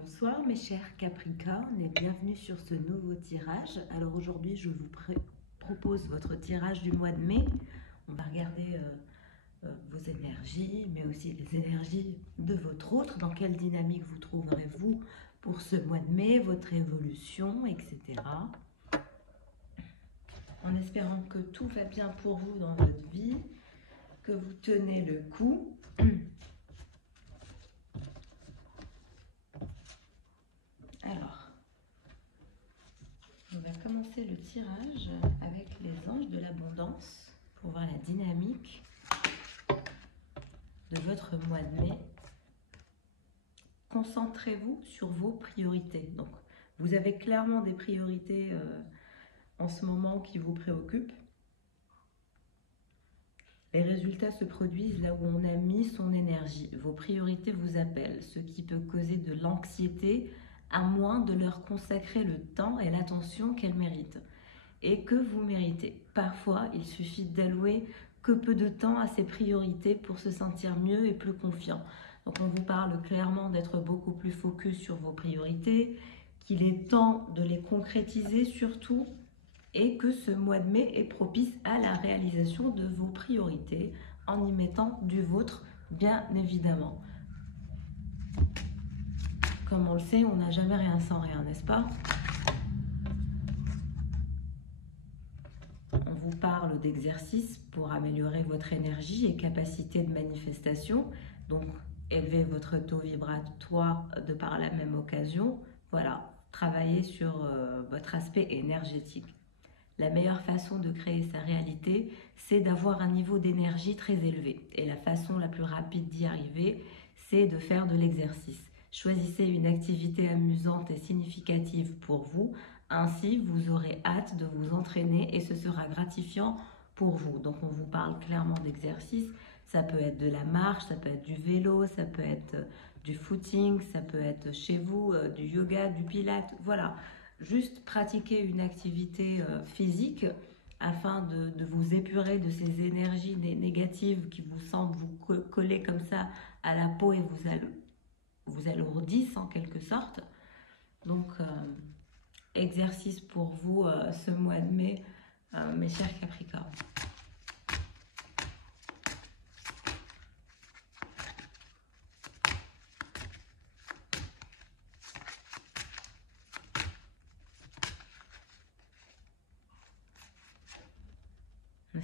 Bonsoir mes chers Capricornes et bienvenue sur ce nouveau tirage. Alors aujourd'hui je vous propose votre tirage du mois de mai. On va regarder vos énergies mais aussi les énergies de votre autre. Dans quelle dynamique vous trouverez-vous pour ce mois de mai, votre évolution, etc. En espérant que tout va bien pour vous dans votre vie, que vous tenez le coup. Alors, on va commencer le tirage avec les anges de l'abondance pour voir la dynamique de votre mois de mai. Concentrez-vous sur vos priorités. Donc, vous avez clairement des priorités en ce moment qui vous préoccupent. Les résultats se produisent là où on a mis son énergie. Vos priorités vous appellent, ce qui peut causer de l'anxiété à moins de leur consacrer le temps et l'attention qu'elles méritent et que vous méritez. Parfois, il suffit d'allouer que peu de temps à ces priorités pour se sentir mieux et plus confiant. Donc on vous parle clairement d'être beaucoup plus focus sur vos priorités, qu'il est temps de les concrétiser surtout, et que ce mois de mai est propice à la réalisation de vos priorités en y mettant du vôtre, bien évidemment. Comme on le sait, on n'a jamais rien sans rien, n'est-ce pas? On vous parle d'exercices pour améliorer votre énergie et capacité de manifestation, donc élever votre taux vibratoire de par la même occasion. Voilà, travailler sur votre aspect énergétique. La meilleure façon de créer sa réalité, c'est d'avoir un niveau d'énergie très élevé. Et la façon la plus rapide d'y arriver, c'est de faire de l'exercice. Choisissez une activité amusante et significative pour vous. Ainsi, vous aurez hâte de vous entraîner et ce sera gratifiant pour vous. Donc, on vous parle clairement d'exercice. Ça peut être de la marche, ça peut être du vélo, ça peut être du footing, ça peut être chez vous, du yoga, du pilates. Voilà. Juste pratiquer une activité physique afin de vous épurer de ces énergies négatives qui vous semblent vous coller comme ça à la peau et vous alourdissent en quelque sorte. Donc, exercice pour vous ce mois de mai, mes chers Capricornes.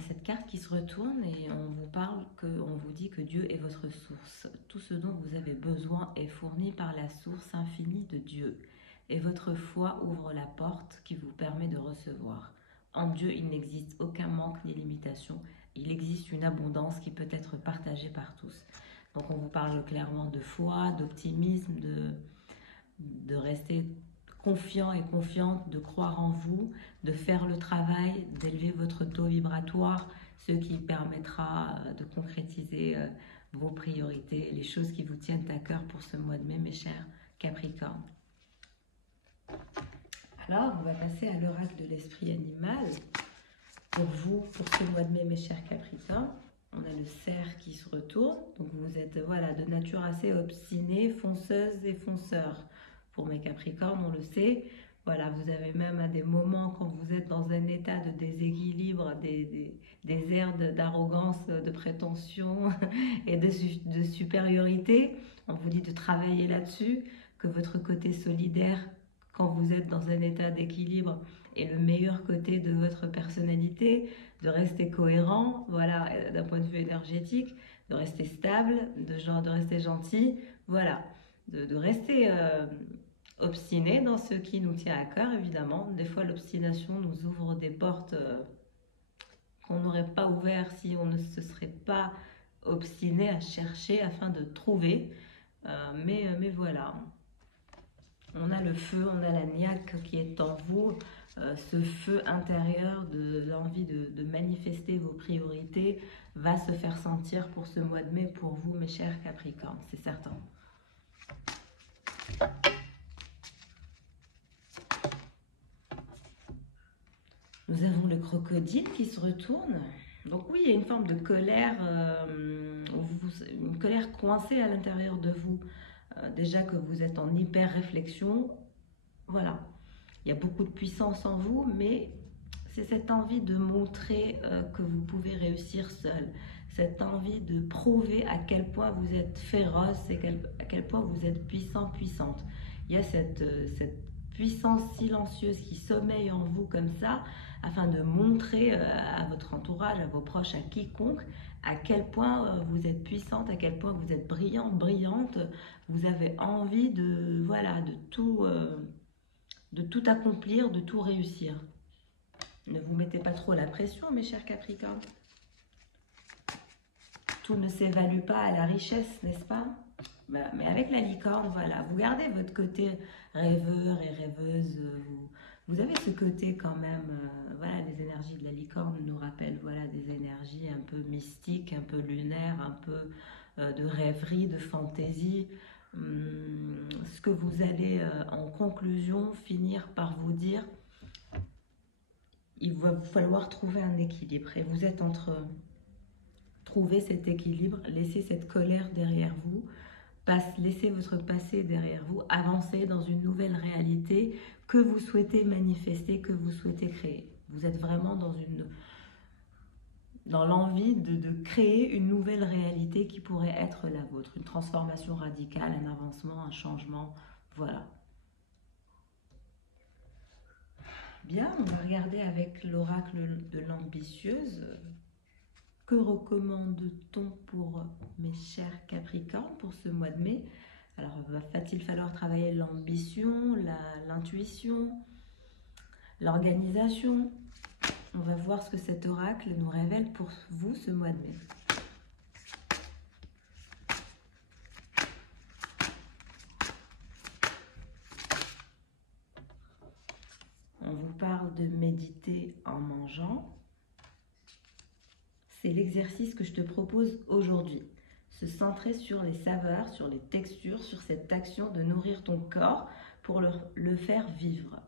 Cette carte qui se retourne et on vous dit que Dieu est votre source. Tout ce dont vous avez besoin est fourni par la source infinie de Dieu. Et votre foi ouvre la porte qui vous permet de recevoir. En Dieu, il n'existe aucun manque ni limitation. Il existe une abondance qui peut être partagée par tous. Donc on vous parle clairement de foi, d'optimisme, de rester confiant et confiante, de croire en vous, de faire le travail, d'élever votre taux vibratoire, ce qui permettra de concrétiser vos priorités, les choses qui vous tiennent à cœur pour ce mois de mai, mes chers Capricornes. Alors, on va passer à l'oracle de l'esprit animal. Pour vous, pour ce mois de mai, mes chers Capricornes, on a le cerf qui se retourne. Donc, vous êtes voilà, de nature assez obstinée, fonceuse et fonceur. Pour mes Capricornes, on le sait. Voilà, vous avez même à des moments, quand vous êtes dans un état de déséquilibre, des airs d'arrogance, de prétention et de supériorité. On vous dit de travailler là-dessus, que votre côté solidaire, quand vous êtes dans un état d'équilibre, est le meilleur côté de votre personnalité, de rester cohérent, voilà, d'un point de vue énergétique, de rester stable, de rester gentil, voilà, de rester obstiné dans ce qui nous tient à cœur, évidemment. Des fois, l'obstination nous ouvre des portes qu'on n'aurait pas ouvertes si on ne se serait pas obstiné à chercher afin de trouver. Mais voilà. On a le feu, on a la niaque qui est en vous, ce feu intérieur de l'envie de manifester vos priorités va se faire sentir pour ce mois de mai pour vous, mes chers Capricornes, c'est certain. Nous avons le crocodile qui se retourne. Donc oui, il y a une forme de colère, une colère coincée à l'intérieur de vous. déjà que vous êtes en hyper réflexion. Voilà, il y a beaucoup de puissance en vous, mais c'est cette envie de montrer que vous pouvez réussir seul, cette envie de prouver à quel point vous êtes féroce et à quel point vous êtes puissant, puissante. Il y a cette puissance silencieuse qui sommeille en vous comme ça, afin de montrer à votre entourage, à vos proches, à quiconque, à quel point vous êtes puissante, à quel point vous êtes brillante, brillante. Vous avez envie de, voilà, de tout accomplir, de tout réussir. Ne vous mettez pas trop la pression, mes chers Capricornes. Tout ne s'évalue pas à la richesse, n'est-ce pas? Mais avec la licorne, voilà, vous gardez votre côté rêveur et rêveuse. Vous avez ce côté quand même, voilà, les énergies de la licorne nous rappellent, voilà, des énergies un peu mystiques, un peu lunaires, un peu de rêverie, de fantaisie. Ce que vous allez en conclusion finir par vous dire, il va vous falloir trouver un équilibre. Et vous êtes entre trouver cet équilibre, laisser cette colère derrière vous, laisser votre passé derrière vous, avancer dans une nouvelle réalité que vous souhaitez manifester, que vous souhaitez créer. Vous êtes vraiment dans l'envie de créer une nouvelle réalité qui pourrait être la vôtre, une transformation radicale, un avancement, un changement, voilà. Bien, on va regarder avec l'oracle de l'ambitieuse. Que recommande-t-on pour mes chers Capricornes pour ce mois de mai? Alors, va-t-il falloir travailler l'ambition, l'intuition, l'organisation? On va voir ce que cet oracle nous révèle pour vous ce mois de mai. On vous parle de méditer en mangeant. C'est l'exercice que je te propose aujourd'hui. Se centrer sur les saveurs, sur les textures, sur cette action de nourrir ton corps pour le faire vivre.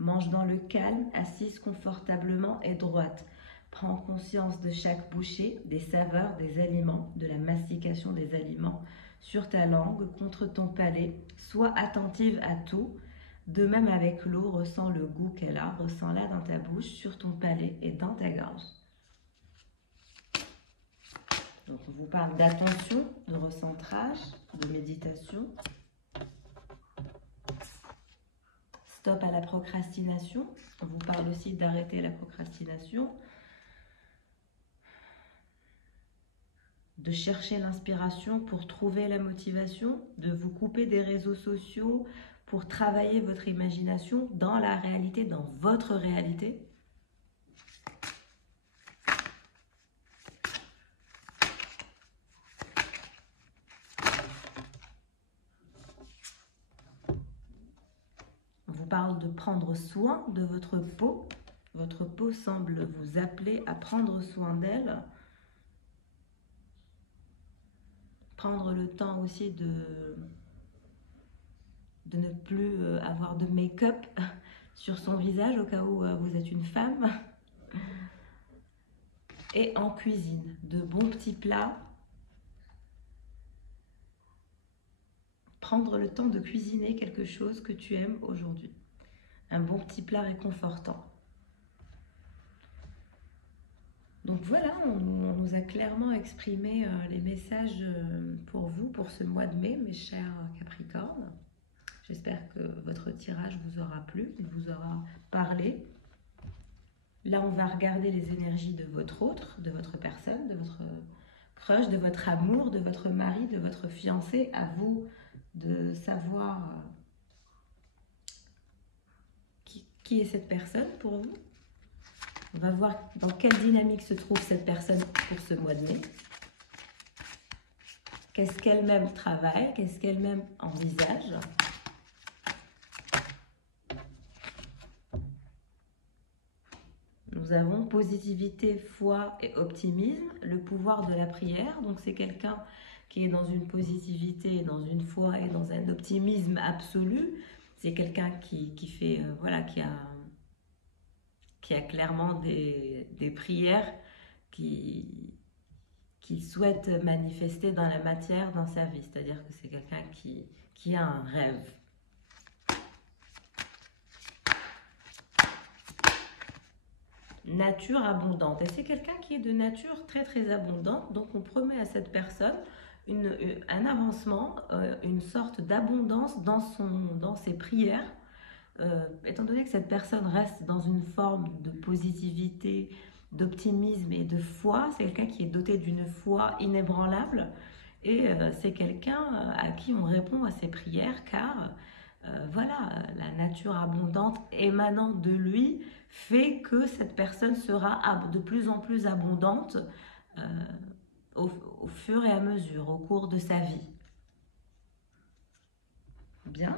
Mange dans le calme, assise confortablement et droite. Prends conscience de chaque bouchée, des saveurs des aliments, de la mastication des aliments sur ta langue, contre ton palais. Sois attentive à tout. De même avec l'eau, ressens le goût qu'elle a, ressens-la dans ta bouche, sur ton palais et dans ta gorge. Donc on vous parle d'attention, de recentrage, de méditation. Stop à la procrastination. On vous parle aussi d'arrêter la procrastination. De chercher l'inspiration pour trouver la motivation. De vous couper des réseaux sociaux pour travailler votre imagination dans la réalité, dans votre réalité. On vous parle de prendre soin de votre peau. Votre peau semble vous appeler à prendre soin d'elle. Prendre le temps aussi de ne plus avoir de make-up sur son visage au cas où vous êtes une femme. Et en cuisine, de bons petits plats. Prendre le temps de cuisiner quelque chose que tu aimes aujourd'hui. Un bon petit plat réconfortant. Donc voilà, on nous a clairement exprimé les messages pour vous, pour ce mois de mai, mes chers Capricornes. J'espère que votre tirage vous aura plu, il vous aura parlé. Là, on va regarder les énergies de votre autre, de votre personne, de votre crush, de votre amour, de votre mari, de votre fiancé. À vous de savoir qui est cette personne pour vous. On va voir dans quelle dynamique se trouve cette personne pour ce mois de mai. Qu'est-ce qu'elle-même travaille, qu'est-ce qu'elle-même envisage. Nous avons positivité, foi et optimisme, le pouvoir de la prière. Donc c'est quelqu'un qui est dans une positivité, dans une foi et dans un optimisme absolu. C'est quelqu'un qui fait, voilà, qui a clairement des prières qui qu'il souhaite manifester dans la matière dans sa vie. C'est-à-dire que c'est quelqu'un qui a un rêve. Nature abondante. Et c'est quelqu'un qui est de nature très très abondante. Donc on promet à cette personne un avancement, une sorte d'abondance dans ses prières. Étant donné que cette personne reste dans une forme de positivité, d'optimisme et de foi, c'est quelqu'un qui est doté d'une foi inébranlable et c'est quelqu'un à qui on répond à ses prières car voilà, la nature abondante émanant de lui fait que cette personne sera de plus en plus abondante au fur et à mesure, au cours de sa vie. Bien.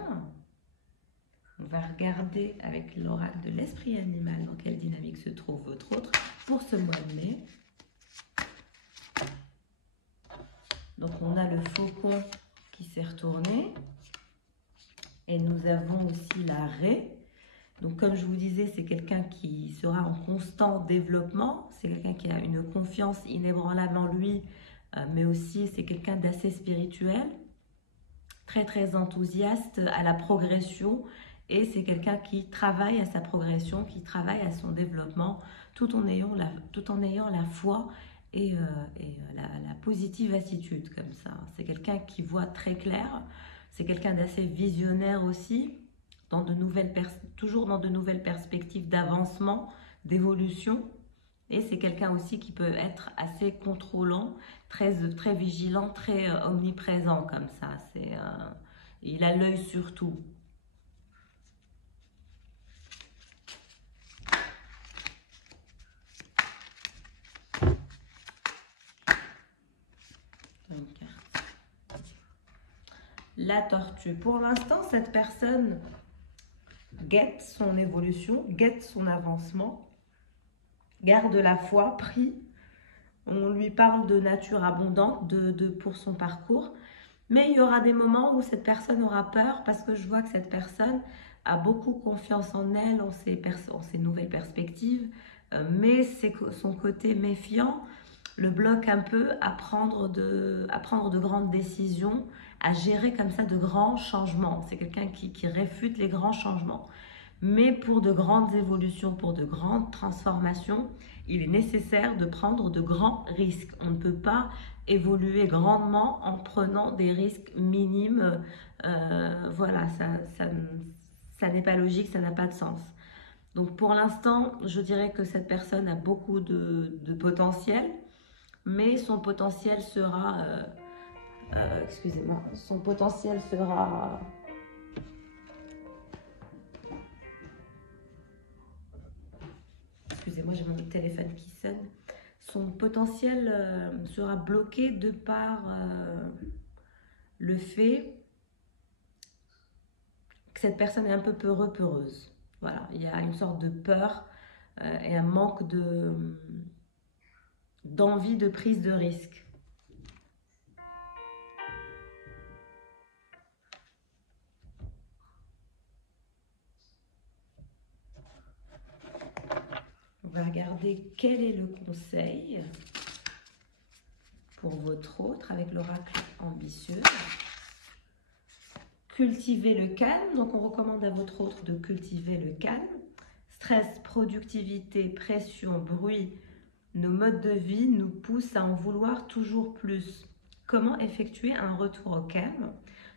On va regarder avec l'oracle de l'esprit animal dans quelle dynamique se trouve votre autre pour ce mois de mai. Donc on a le faucon qui s'est retourné et nous avons aussi la raie. Donc comme je vous disais, c'est quelqu'un qui sera en constant développement, c'est quelqu'un qui a une confiance inébranlable en lui, mais aussi c'est quelqu'un d'assez spirituel, très très enthousiaste à la progression. Et c'est quelqu'un qui travaille à sa progression, qui travaille à son développement, tout en ayant la foi et la positive attitude comme ça. C'est quelqu'un qui voit très clair, c'est quelqu'un d'assez visionnaire aussi, toujours dans de nouvelles perspectives d'avancement, d'évolution. Et c'est quelqu'un aussi qui peut être assez contrôlant, très, très vigilant, très omniprésent comme ça. Il a l'œil sur tout. La tortue. Pour l'instant, cette personne guette son évolution, guette son avancement, garde la foi, prie. On lui parle de nature abondante pour son parcours. Mais il y aura des moments où cette personne aura peur parce que je vois que cette personne a beaucoup confiance en elle, en ses nouvelles perspectives. Mais son côté méfiant le bloque un peu à prendre de grandes décisions, à gérer comme ça de grands changements. C'est quelqu'un qui réfute les grands changements. Mais pour de grandes évolutions, pour de grandes transformations, il est nécessaire de prendre de grands risques. On ne peut pas évoluer grandement en prenant des risques minimes. Voilà, ça n'est pas logique, ça n'a pas de sens. Donc pour l'instant, je dirais que cette personne a beaucoup de potentiel, mais son potentiel sera... excusez-moi, son potentiel sera... Excusez-moi, j'ai mon téléphone qui sonne. Son potentiel sera bloqué de par le fait que cette personne est un peu peureuse. Voilà, il y a une sorte de peur et un manque d'envie de prise de risque. On va regarder quel est le conseil pour votre autre avec l'oracle ambitieuse. Cultiver le calme, donc on recommande à votre autre de cultiver le calme. Stress, productivité, pression, bruit, nos modes de vie nous poussent à en vouloir toujours plus. Comment effectuer un retour au calme?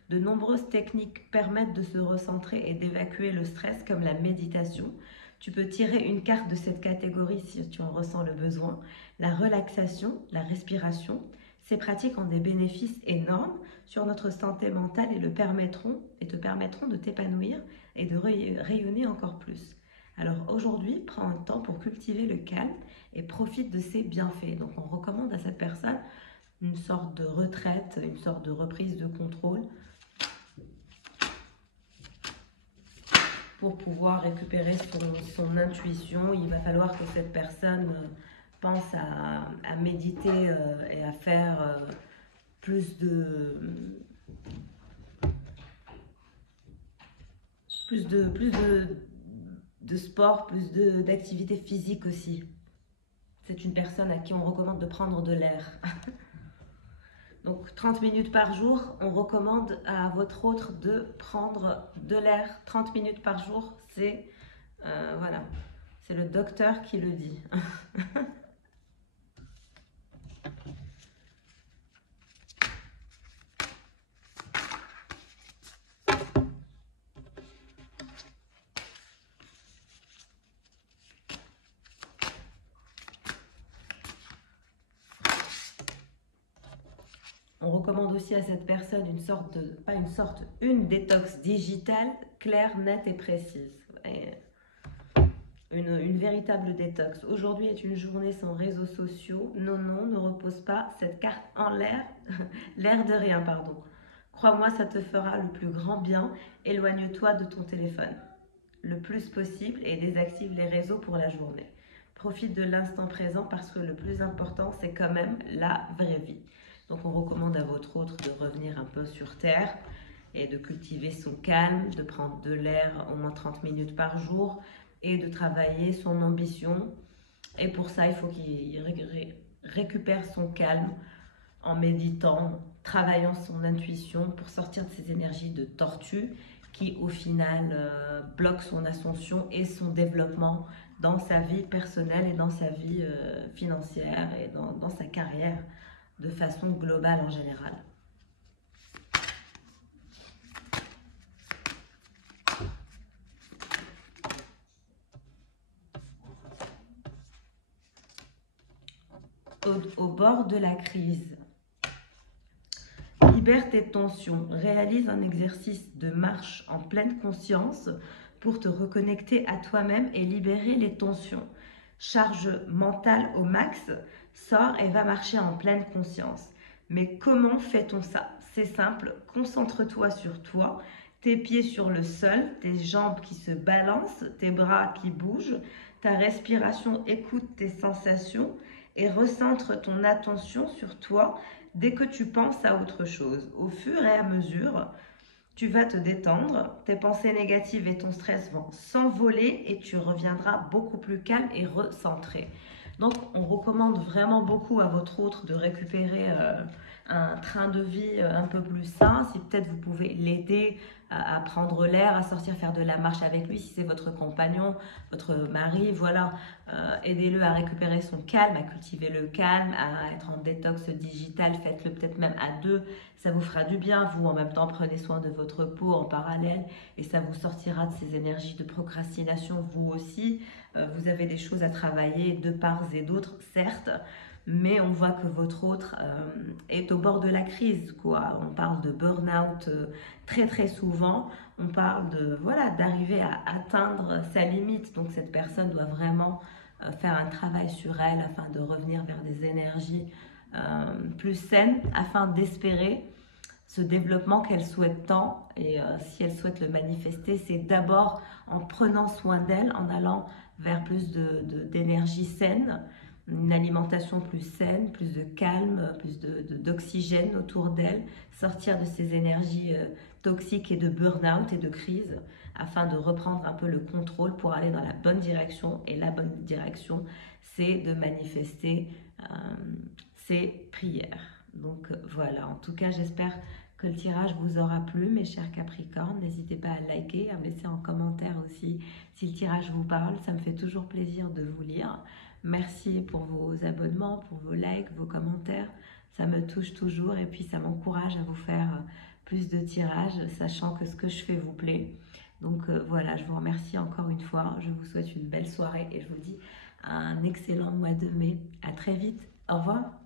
De nombreuses techniques permettent de se recentrer et d'évacuer le stress comme la méditation. Tu peux tirer une carte de cette catégorie si tu en ressens le besoin. La relaxation, la respiration, ces pratiques ont des bénéfices énormes sur notre santé mentale et te permettront de t'épanouir et de rayonner encore plus. Alors aujourd'hui, prends un temps pour cultiver le calme et profite de ses bienfaits. Donc on recommande à cette personne une sorte de retraite, une sorte de reprise de contrôle pour pouvoir récupérer son intuition. Il va falloir que cette personne pense à méditer et à faire plus de sport, plus d'activité physique aussi. c'est une personne à qui on recommande de prendre de l'air. Donc 30 minutes par jour, on recommande à votre autre de prendre de l'air. 30 minutes par jour, c'est voilà, c'est le docteur qui le dit. On recommande aussi à cette personne une détox digitale claire, nette et précise. Une véritable détox. Aujourd'hui est une journée sans réseaux sociaux. Non, ne repose pas cette carte en l'air. L'air de rien, pardon. Crois-moi, ça te fera le plus grand bien. Éloigne-toi de ton téléphone le plus possible et désactive les réseaux pour la journée. Profite de l'instant présent parce que le plus important, c'est quand même la vraie vie. Donc on recommande à votre autre de revenir un peu sur terre et de cultiver son calme, de prendre de l'air au moins 30 minutes par jour et de travailler son ambition. Et pour ça, il faut qu'il récupère son calme en méditant, travaillant son intuition pour sortir de ces énergies de tortue qui au final bloquent son ascension et son développement dans sa vie personnelle et dans sa vie financière et dans sa carrière de façon globale en général. Au bord de la crise. Libère tes tensions, réalise un exercice de marche en pleine conscience pour te reconnecter à toi-même et libérer les tensions. Charge mentale au max, sors et va marcher en pleine conscience. Mais comment fait-on ça? C'est simple, concentre-toi sur toi, tes pieds sur le sol, tes jambes qui se balancent, tes bras qui bougent, ta respiration, écoute tes sensations et recentre ton attention sur toi dès que tu penses à autre chose. Au fur et à mesure, tu vas te détendre, tes pensées négatives et ton stress vont s'envoler et tu reviendras beaucoup plus calme et recentré. Donc, on recommande vraiment beaucoup à votre autre de récupérer un train de vie un peu plus sain. Si peut-être vous pouvez l'aider à prendre l'air, à sortir faire de la marche avec lui, si c'est votre compagnon, votre mari, voilà. Aidez-le à récupérer son calme, à cultiver le calme, à être en détox digital. Faites-le peut-être même à deux, ça vous fera du bien. Vous, en même temps, prenez soin de votre peau en parallèle et ça vous sortira de ces énergies de procrastination, vous aussi. Vous avez des choses à travailler de part et d'autre, certes, mais on voit que votre autre est au bord de la crise, quoi. On parle de burn-out très très souvent, on parle de voilà d'arriver à atteindre sa limite, donc cette personne doit vraiment faire un travail sur elle afin de revenir vers des énergies plus saines, afin d'espérer ce développement qu'elle souhaite tant. Et si elle souhaite le manifester, c'est d'abord en prenant soin d'elle, en allant vers plus d'énergie saine, une alimentation plus saine, plus de calme, plus d'oxygène autour d'elle, sortir de ces énergies toxiques et de burn-out et de crise, afin de reprendre un peu le contrôle pour aller dans la bonne direction. Et la bonne direction, c'est de manifester ses prières. Donc voilà, en tout cas, j'espère que le tirage vous aura plu, mes chers Capricornes. N'hésitez pas à liker, à me laisser en commentaire aussi si le tirage vous parle. Ça me fait toujours plaisir de vous lire. Merci pour vos abonnements, pour vos likes, vos commentaires. Ça me touche toujours et puis ça m'encourage à vous faire plus de tirages, sachant que ce que je fais vous plaît. Donc voilà, je vous remercie encore une fois. Je vous souhaite une belle soirée et je vous dis un excellent mois de mai. À très vite. Au revoir.